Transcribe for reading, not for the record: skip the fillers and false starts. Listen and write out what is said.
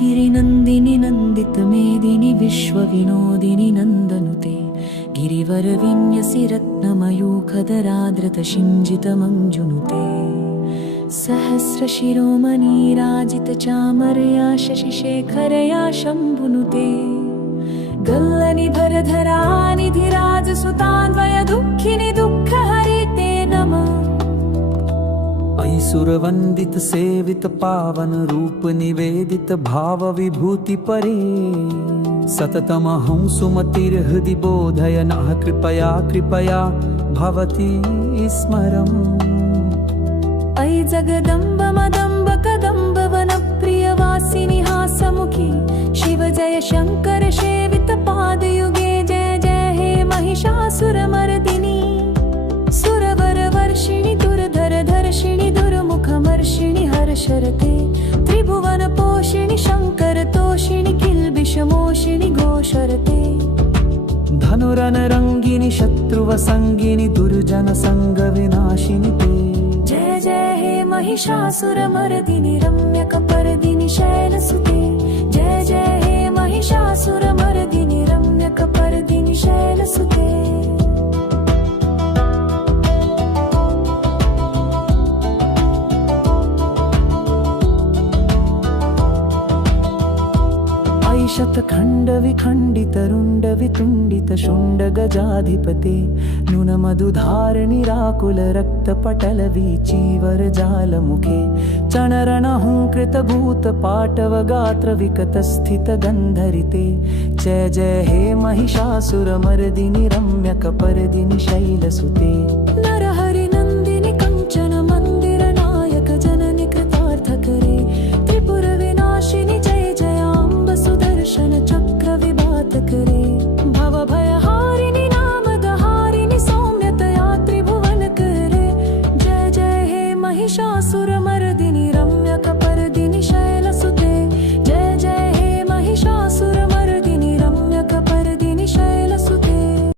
गिरिनन्दिनि नन्दित मेदिनि विश्वविनोदिनि नन्दनुते गिरिवरविन्यसि रत्नमयूखधराद्रत शिञ्जितमञ्जुनुते सहस्रशिरोमणिराजित चामरया शशिशेखरया शम्भुनुते गल्लनिधरधरा निधिराजसुतान्वय दुःखिनि दुःखहरिते नमः। ऐसुरवन्दित सेवित पावन रूप निवेदित भाव विभूति परे सततमहं सुमतिर्हृदि बोधयनः कृपया कृपया भवति स्मरम्। ऐ जगदम्ब मदम्ब कदम्ब वनप्रियवासिनि हासमुखी शिव जय शङ्कर सेवित पादयुगे जय जय हे महिषासुरमर्दिनी सुरवरवर्षिणि दुर्धरधर्षिणि दुर्मुखमर्षिणि हर्षरते त्रिभुवनपोषिणि शङ्करतोषिणि किल्बिषमोषिणि घोषरते धनुरनरङ्गिनि शत्रुवसङ्गिनि दुर्जनसङ्गविनाशिनि ते जय जय हे महिषासुरमर्दिनि रम्यकपर्दिनि शैलसुते जय जय हे महिषासुरमर्दिनि रम्यकपर्दिनि शैलसुते। शतखण्ड विखण्डित रुण्ड वितुण्डित शुण्ड गजाधिपते नुनमधुधारनिराकुल रक्तपटल वीचीवर जालमुखे चणरणहुङ्कृत भूत पाटव गात्र विकत स्थित गन्धरिते जय जय हे महिषासुरमर्दिनि रम्यकपर्दिनि शैलसुते।